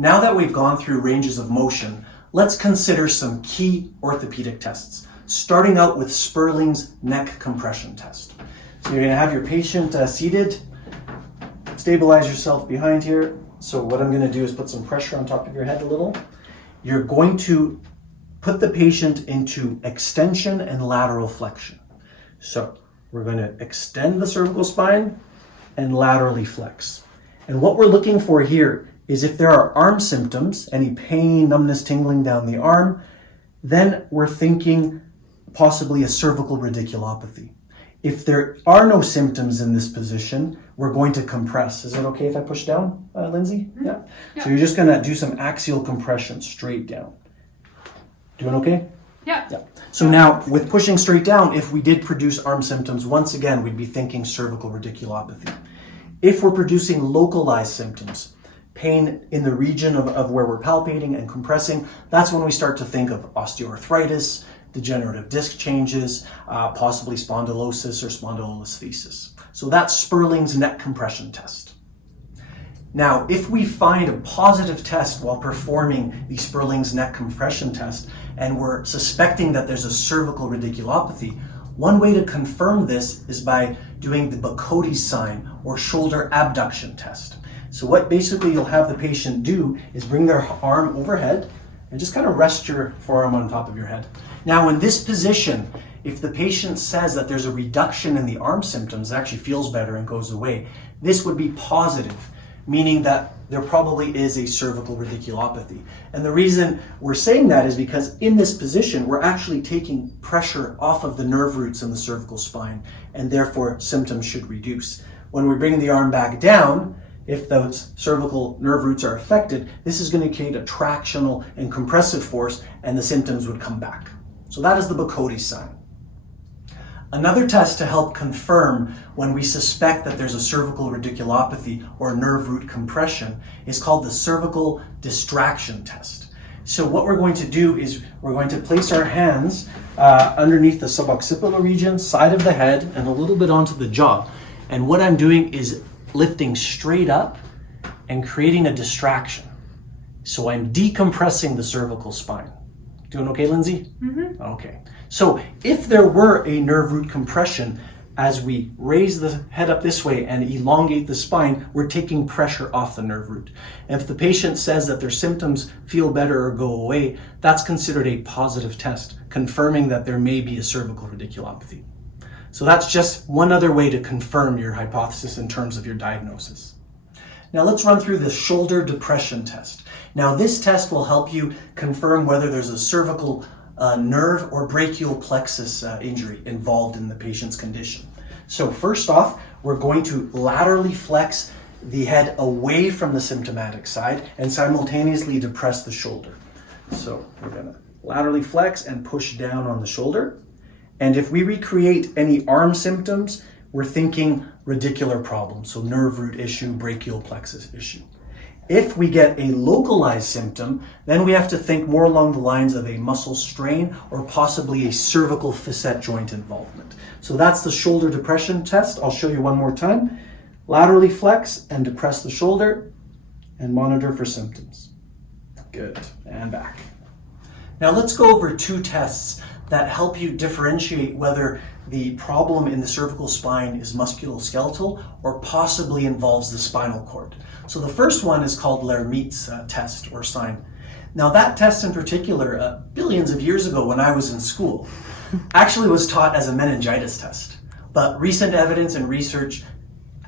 Now that we've gone through ranges of motion, let's consider some key orthopedic tests, starting out with Spurling's neck compression test. So you're going to have your patient seated, stabilize yourself behind here. So what I'm going to do is put some pressure on top of your head a little. You're going to put the patient into extension and lateral flexion. So we're going to extend the cervical spine and laterally flex. And what we're looking for here is if there are arm symptoms, any pain, numbness, tingling down the arm, then we're thinking possibly a cervical radiculopathy. If there are no symptoms in this position, we're going to compress. Is it okay if I push down, Lindsay? Mm-hmm. Yeah. So you're just going to do some axial compression straight down. Doing okay? Yeah. So now, with pushing straight down, if we did produce arm symptoms, once again, we'd be thinking cervical radiculopathy. If we're producing localized symptoms, pain in the region of where we're palpating and compressing, that's when we start to think of osteoarthritis, degenerative disc changes, possibly spondylosis or spondylolisthesis. So that's Spurling's neck compression test. Now, if we find a positive test while performing the Spurling's neck compression test, and we're suspecting that there's a cervical radiculopathy, one way to confirm this is by doing the Bakody Sign or shoulder abduction test. So what basically you'll have the patient do is bring their arm overhead and just kind of rest your forearm on top of your head. Now in this position, if the patient says that there's a reduction in the arm symptoms, it actually feels better and goes away, this would be positive, meaning that there probably is a cervical radiculopathy. And the reason we're saying that is because in this position, we're actually taking pressure off of the nerve roots in the cervical spine, and therefore symptoms should reduce. When we bring the arm back down, if those cervical nerve roots are affected, this is going to create a tractional and compressive force, and the symptoms would come back. So that is the Bakody sign. Another test to help confirm when we suspect that there's a cervical radiculopathy or nerve root compression is called the cervical distraction test. So what we're going to do is we're going to place our hands underneath the suboccipital region, side of the head, and a little bit onto the jaw. And what I'm doing is lifting straight up and creating a distraction. So I'm decompressing the cervical spine. Doing okay, Lindsay? Mm-hmm. Okay. So if there were a nerve root compression, as we raise the head up this way and elongate the spine, we're taking pressure off the nerve root. And if the patient says that their symptoms feel better or go away, that's considered a positive test, confirming that there may be a cervical radiculopathy. So that's just one other way to confirm your hypothesis in terms of your diagnosis. Now let's run through the shoulder depression test. Now this test will help you confirm whether there's a cervical nerve or brachial plexus injury involved in the patient's condition. So first off, we're going to laterally flex the head away from the symptomatic side and simultaneously depress the shoulder. So we're going to laterally flex and push down on the shoulder. And if we recreate any arm symptoms, we're thinking radicular problems, so nerve root issue, brachial plexus issue. If we get a localized symptom, then we have to think more along the lines of a muscle strain or possibly a cervical facet joint involvement. So that's the shoulder depression test. I'll show you one more time. Laterally flex and depress the shoulder and monitor for symptoms. Good, and back. Now let's go over two tests that help you differentiate whether the problem in the cervical spine is musculoskeletal or possibly involves the spinal cord. So the first one is called Lhermitte's test or sign. Now that test in particular, billions of years ago when I was in school, actually was taught as a meningitis test. But recent evidence and research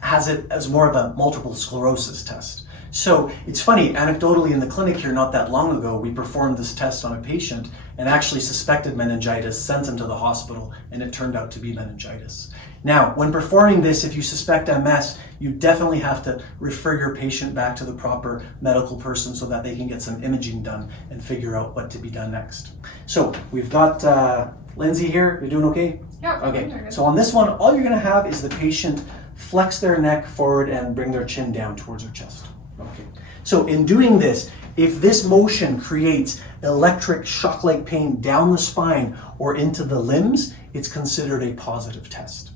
has it as more of a multiple sclerosis test. So it's funny, anecdotally in the clinic here not that long ago, we performed this test on a patient and actually suspected meningitis, sent him to the hospital, and it turned out to be meningitis. Now, when performing this, if you suspect MS, you definitely have to refer your patient back to the proper medical person so that they can get some imaging done and figure out what to be done next. So we've got Lindsay here. You're doing okay? Yeah. Okay. So on this one, all you're going to have is the patient flex their neck forward and bring their chin down towards their chest. Okay. So in doing this, if this motion creates electric shock-like pain down the spine or into the limbs, it's considered a positive test.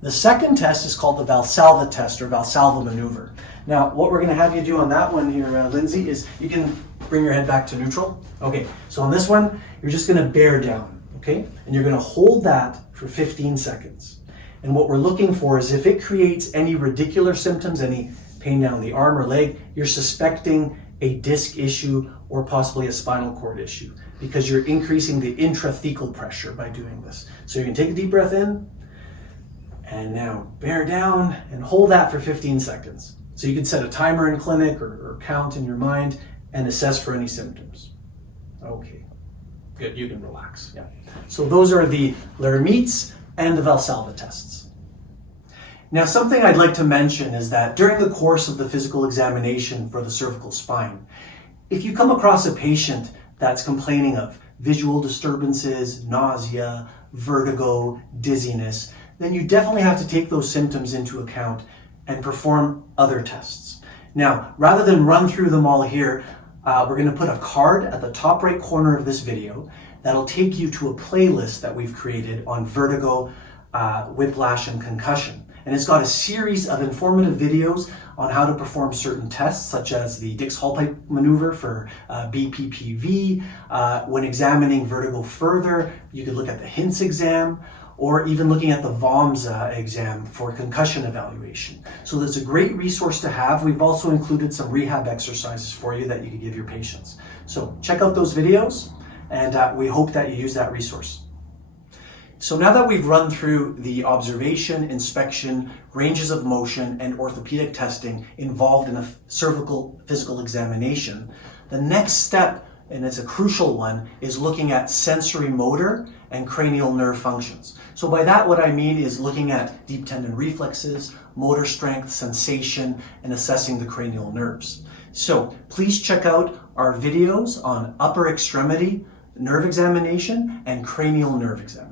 The second test is called the Valsalva test or Valsalva Maneuver. Now, what we're going to have you do on that one here, Lindsay, is you can bring your head back to neutral. Okay, so on this one, you're just going to bear down, okay? And you're going to hold that for 15 seconds. And what we're looking for is if it creates any radicular symptoms, any pain down the arm or leg, you're suspecting a disc issue or possibly a spinal cord issue because you're increasing the intrathecal pressure by doing this. So you can take a deep breath in and now bear down and hold that for 15 seconds. So you can set a timer in clinic or count in your mind and assess for any symptoms. Okay, good, you can relax. Yeah. So those are the Lhermitte and the Valsalva tests. Now, something I'd like to mention is that during the course of the physical examination for the cervical spine, if you come across a patient that's complaining of visual disturbances, nausea, vertigo, dizziness, then you definitely have to take those symptoms into account and perform other tests. Now, rather than run through them all here, we're going to put a card at the top right corner of this video that'll take you to a playlist that we've created on vertigo, whiplash, and concussion. And it's got a series of informative videos on how to perform certain tests, such as the Dix-Hallpike maneuver for BPPV. When examining vertigo further, you could look at the HINTS exam, or even looking at the VOMS exam for concussion evaluation. So that's a great resource to have. We've also included some rehab exercises for you that you can give your patients. So check out those videos, and we hope that you use that resource. So now that we've run through the observation, inspection, ranges of motion, and orthopedic testing involved in a cervical physical examination, the next step, and it's a crucial one, is looking at sensory motor and cranial nerve functions. So by that, what I mean is looking at deep tendon reflexes, motor strength, sensation, and assessing the cranial nerves. So please check out our videos on upper extremity nerve examination and cranial nerve examination.